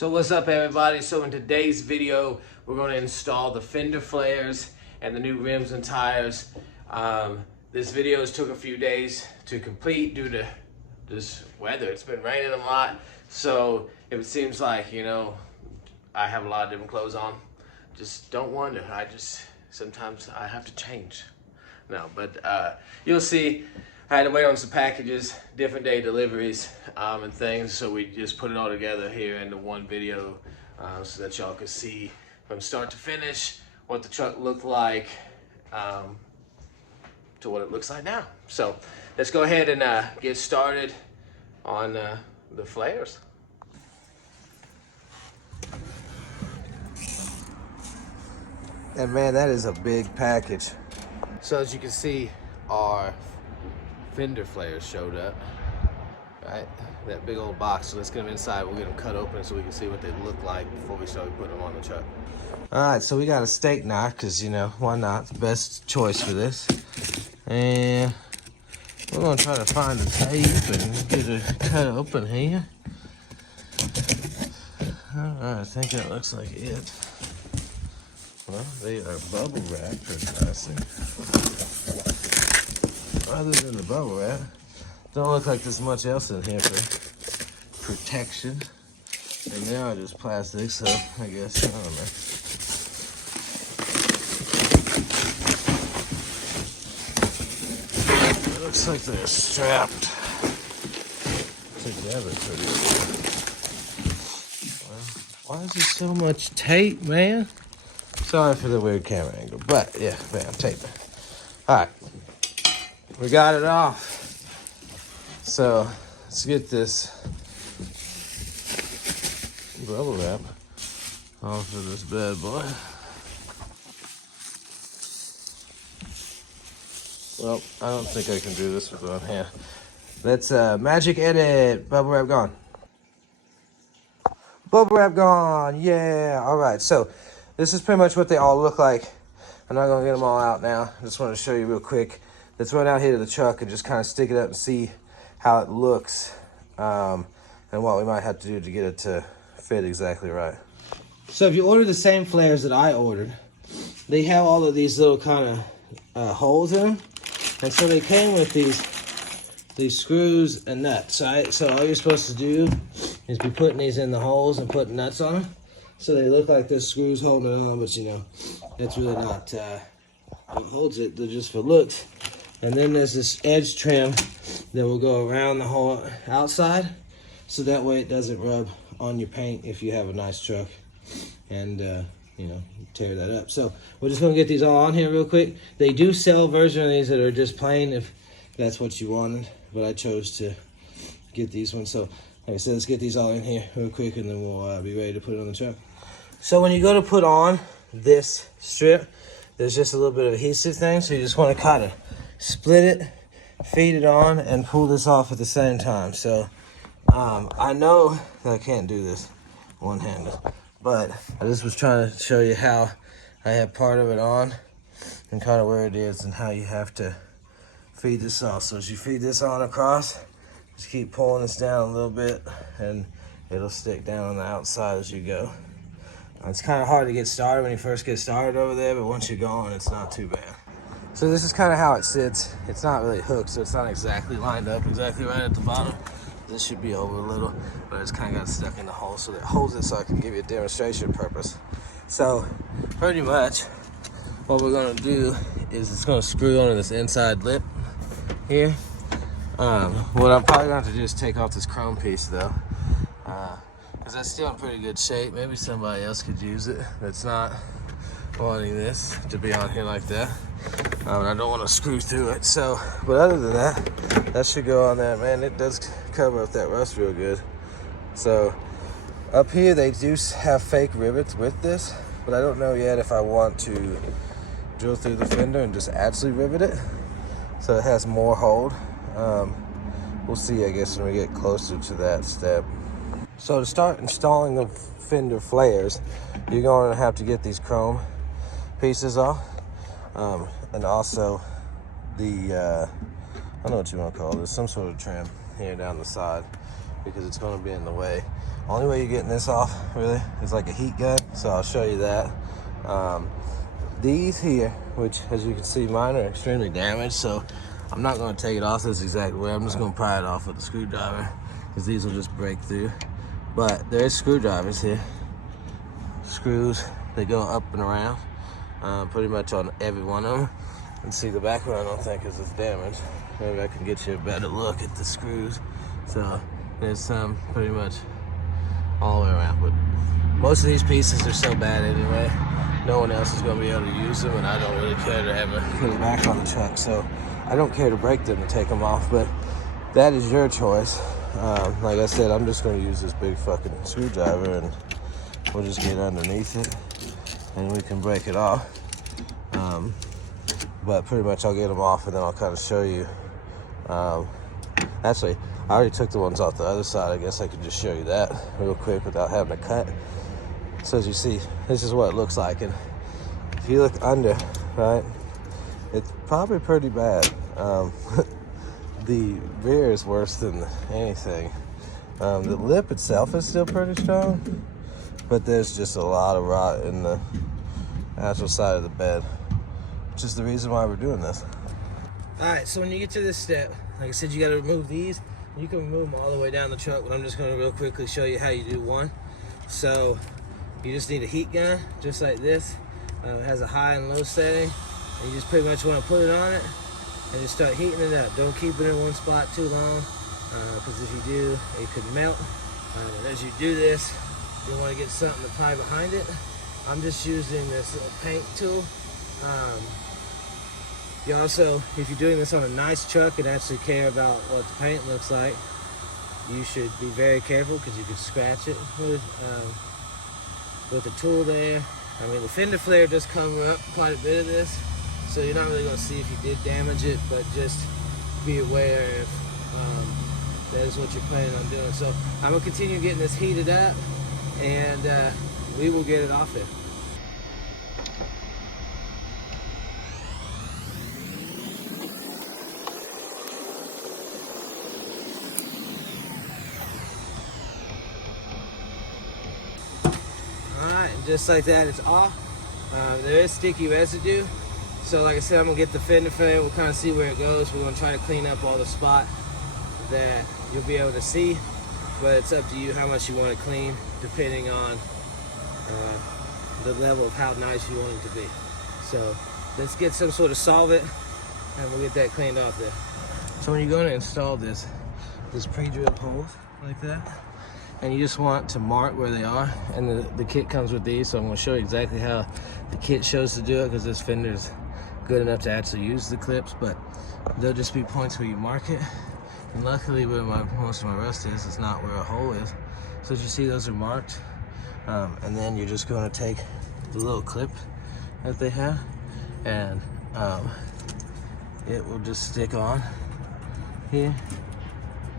So what's up, everybody? So in today's video, we're going to install the fender flares and the new rims and tires. This video took a few days to complete due to this weather. It's been raining a lot, so it seems like, you know, I have a lot of different clothes on. Just don't wonder. Sometimes I have to change. No, but you'll see. I had to wait on some packages, different day deliveries, and things, so we just put it all together here into one video so that y'all can see from start to finish what the truck looked like to what it looks like now. So let's go ahead and get started on the flares. And man, that is a big package. So as you can see, our fender flares showed up, right? That big old box. So let's get them inside. We'll get them cut open so we can see what they look like before we start putting them on the truck. All right, so we got a steak knife because, you know, why not? The best choice for this. And we're gonna try to find the tape and get it cut open here. All right, I think that looks like it. Well, they are bubble wrapped, interesting. Other than the bubble wrap, don't look like there's much else in here for protection. And they are just plastic, so I guess, I don't know. It looks like they're strapped together pretty well. Why is there so much tape, man? Sorry for the weird camera angle, but yeah, man, tape. All right. We got it off. So let's get this bubble wrap off of this bad boy. Well, I don't think I can do this with one hand. Let's magic edit. Bubble wrap gone. Bubble wrap gone. Yeah. All right. So this is pretty much what they all look like. I'm not gonna get them all out now. I just want to show you real quick. Let's run out here to the truck and just kind of stick it up and see how it looks and what we might have to do to get it to fit exactly right. So if you order the same flares that I ordered, they have all of these little kind of holes in them. And so they came with these screws and nuts, right? So all you're supposed to do is be putting these in the holes and putting nuts on them. So they look like there's screws holding it on, but you know, that's really not what holds it. They're just for looks. And then there's this edge trim that will go around the whole outside, so that way it doesn't rub on your paint if you have a nice truck and, you know, tear that up. So we're just gonna get these all on here real quick. They do sell versions of these that are just plain if that's what you wanted, but I chose to get these ones. So like I said, let's get these all in here real quick and then we'll be ready to put it on the truck. So when you go to put on this strip, there's just a little bit of adhesive thing, so you just wanna kind of split it, feed it on, and pull this off at the same time. So I know that I can't do this one-handed, but I just was trying to show you how I have part of it on and kind of where it is and how you have to feed this off. So as you feed this on across, just keep pulling this down a little bit and it'll stick down on the outside as you go. It's kind of hard to get started when you first get started over there, but once you're going, it's not too bad. So this is kind of how it sits. It's not really hooked, so it's not exactly lined up exactly right at the bottom. This should be over a little, but it's kind of got stuck in the hole, so that holds it so I can give you a demonstration purpose. So pretty much what we're gonna do is it's gonna screw onto this inside lip here. What I'm probably gonna have to do is take off this chrome piece though, because that's still in pretty good shape. Maybe somebody else could use it that's not wanting this to be on here like that. And I don't want to screw through it. So, but other than that, that should go on there. Man, it does cover up that rust real good. So up here they do have fake rivets with this, but I don't know yet if I want to drill through the fender and just actually rivet it so it has more hold. We'll see, I guess, when we get closer to that step. So to start installing the fender flares, you're going to have to get these chrome pieces off, and also the I don't know what you want to call this, some sort of trim here down the side. because it's going to be in the way. Only way you're getting this off really is like a heat gun, so I'll show you that. These here, which as you can see, mine are extremely damaged, so I'm not going to take it off this exact way. I'm just going to pry it off with a screwdriver because these will just break through. But there is screwdrivers here, screws, they go up and around pretty much on every one of them. And see, the back one I don't think is as damaged. Maybe I can get you a better look at the screws. So there's some pretty much all the way around, but most of these pieces are so bad anyway, no one else is going to be able to use them, and I don't really care to ever put it back on the truck, so I don't care to break them and take them off, but that is your choice. Like I said, I'm just going to use this big fucking screwdriver, and we'll just get underneath it and we can break it off. But pretty much I'll get them off and then I'll kind of show you. Actually, I already took the ones off the other side. I guess I could just show you that real quick without having to cut. So as you see, this is what it looks like. And if you look under, right, it's probably pretty bad. The rear is worse than anything. The lip itself is still pretty strong, but there's just a lot of rot in the actual side of the bed, which is the reason why we're doing this. All right, so when you get to this step, like I said, you got to remove these. You can remove them all the way down the truck, but I'm just going to real quickly show you how you do one. So you just need a heat gun, just like this. It has a high and low setting, and you just pretty much want to put it on it and just start heating it up. Don't keep it in one spot too long, because if you do, it could melt. And as you do this, you want to get something to tie behind it. I'm just using this little paint tool. You also, if you're doing this on a nice truck and actually care about what the paint looks like, you should be very careful because you could scratch it with the tool there. I mean, the fender flare does cover up quite a bit of this, so you're not really going to see if you did damage it, but just be aware if that is what you're planning on doing. So I'm going to continue getting this heated up, and we will get it off there. Just like that, it's off. There is sticky residue, so like I said, I'm gonna get the fender flare. We'll kind of see where it goes. We're gonna try to clean up all the spot that you'll be able to see, but it's up to you how much you want to clean, depending on the level of how nice you want it to be. So let's get some sort of solvent and we'll get that cleaned off there. So when you're going to install this pre-drilled holes like that, and you just want to mark where they are, and the kit comes with these, so I'm going to show you exactly how the kit shows to do it, because this fender's good enough to actually use the clips, but there'll just be points where you mark it, and luckily where most of my rust is, it's not where a hole is. So as you see, those are marked, and then you're just going to take the little clip that they have, and it will just stick on here,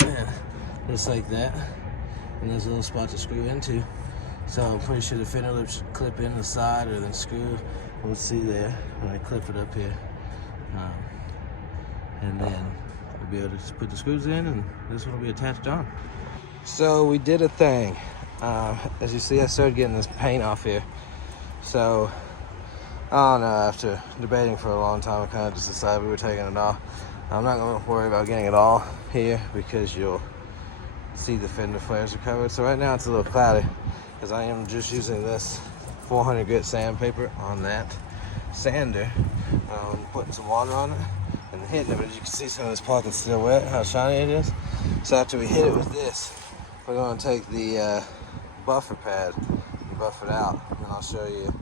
and just like that. And there's a little spot to screw into. So I'm pretty sure the fender lip should clip in the side or then screw. We'll see there when I clip it up here. And then we'll be able to just put the screws in, and this one will be attached on. So we did a thing. As you see, I started getting this paint off here. So I don't know, after debating for a long time, I kind of just decided we were taking it off. I'm not going to worry about getting it all here because you'll see the fender flares are covered. So right now it's a little cloudy because I am just using this 400 grit sandpaper on that sander, putting some water on it and hitting it. But as you can see, some of this pocket's still wet, how shiny it is. So after we hit it with this, we're going to take the buffer pad and buff it out, and I'll show you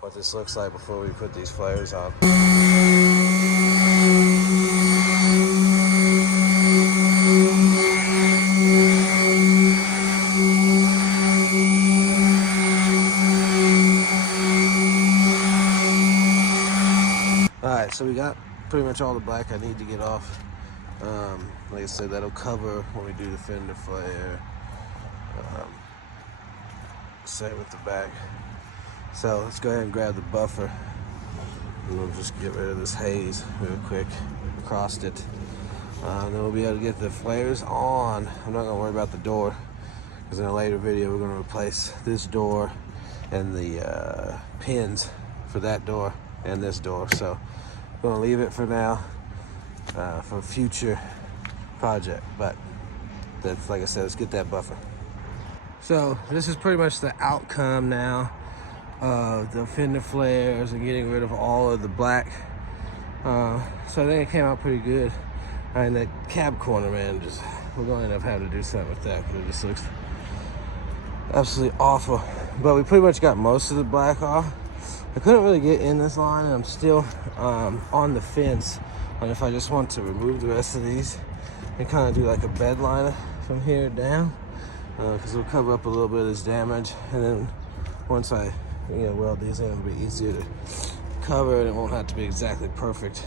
what this looks like before we put these flares on. Alright, so we got pretty much all the black I need to get off. Like I said, that'll cover when we do the fender flare. Same with the back. So let's go ahead and grab the buffer, and we'll just get rid of this haze real quick across it. Then we'll be able to get the flares on. I'm not gonna worry about the door, because in a later video we're gonna replace this door and the pins for that door and this door. So I'm gonna leave it for now, for a future project. But that's, like I said, let's get that buffer. So this is pretty much the outcome now of the fender flares and getting rid of all of the black. So I think it came out pretty good. And that cab corner, man, we're going to end up having to do something with that, because it just looks absolutely awful. But we pretty much got most of the black off. I couldn't really get in this line, and I'm still on the fence on if I just want to remove the rest of these and kind of do like a bed liner from here down, because it'll cover up a little bit of this damage. And then once I weld these in, it'll be easier to cover, and it won't have to be exactly perfect.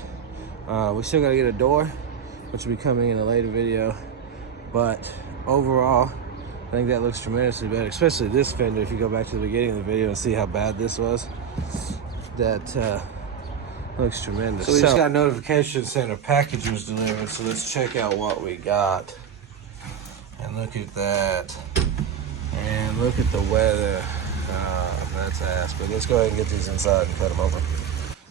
We still got to get a door, which will be coming in a later video. But overall, I think that looks tremendously better, especially this fender. If you go back to the beginning of the video and see how bad this was, that looks tremendous. So we just got a notification saying a package was delivered, so let's check out what we got. And look at that. And look at the weather. That's ass. But let's go ahead and get these inside and cut them open.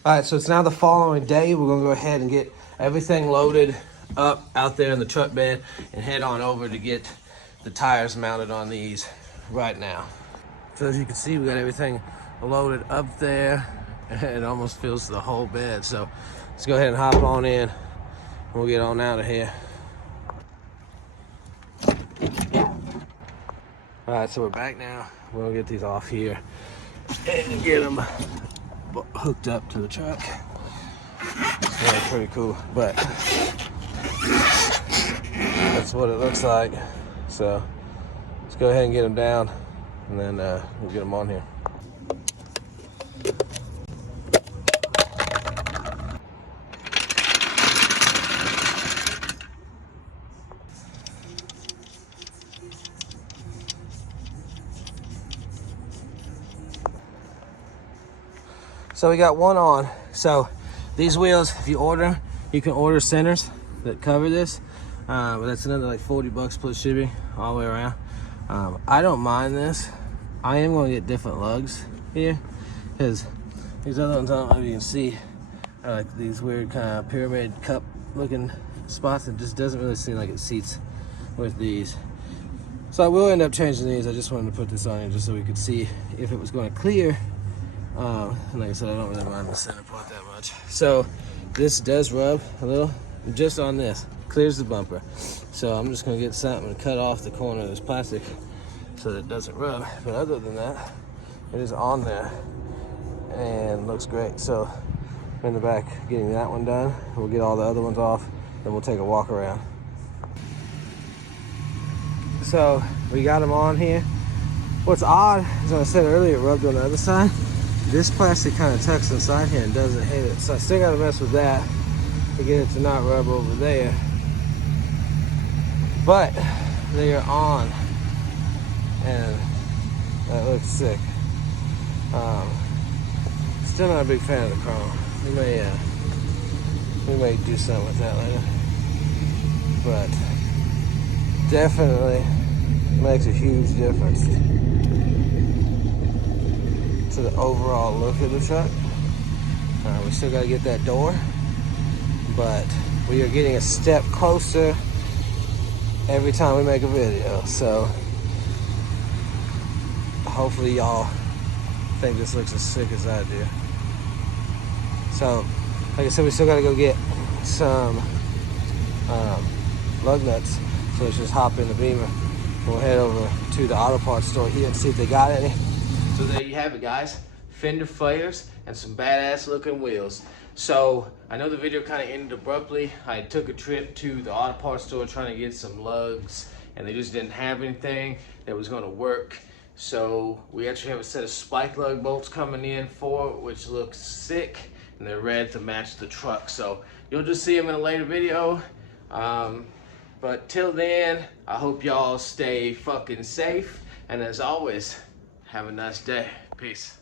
All right, so it's now the following day. We're gonna go ahead and get everything loaded up out there in the truck bed and head on over to get the tires mounted on these right now. So as you can see, we got everything loaded up there. It almost fills the whole bed. So let's go ahead and hop on in and we'll get on out of here. All right, so we're back now. We'll get these off here and get them hooked up to the truck. Yeah, pretty cool, but that's what it looks like. So let's go ahead and get them down, and then we'll get them on here. So we got one on. So these wheels, if you order them, you can order centers that cover this. But that's another like 40 bucks plus shipping all the way around. I don't mind this. I am going to get different lugs here, because these other ones, I don't know if you can see, are like these weird kind of pyramid cup looking spots. It just doesn't really seem like it seats with these. So I will end up changing these. I just wanted to put this on here just so we could see if it was going to clear. And like I said, I don't really mind the center part that much. So this does rub a little, just on this, clears the bumper. So I'm just gonna get something and cut off the corner of this plastic so that it doesn't rub. But other than that, it is on there and looks great. So in the back, getting that one done. We'll get all the other ones off, then we'll take a walk around. So we got them on here. What's odd is, when I said earlier it rubbed on the other side, this plastic kind of tucks inside here and doesn't hit it. So I still got to mess with that to get it to not rub over there. But they are on, and that looks sick. Still not a big fan of the chrome. We may do something with that later. But definitely makes a huge difference to the overall look of the truck. We still got to get that door, but we are getting a step closer every time we make a video. So hopefully y'all think this looks as sick as I do. So like I said, we still got to go get some lug nuts. So let's just hop in the Beamer. We'll head over to the auto parts store here and see if they got any. So there you have it, guys. Fender flares and some badass looking wheels. So I know the video kind of ended abruptly. I took a trip to the auto parts store trying to get some lugs, and they just didn't have anything that was going to work. So we actually have a set of spike lug bolts coming in for it, which looks sick, and they're red to match the truck. So you'll just see them in a later video. But till then, I hope y'all stay fucking safe, and as always, have a nice day. Peace.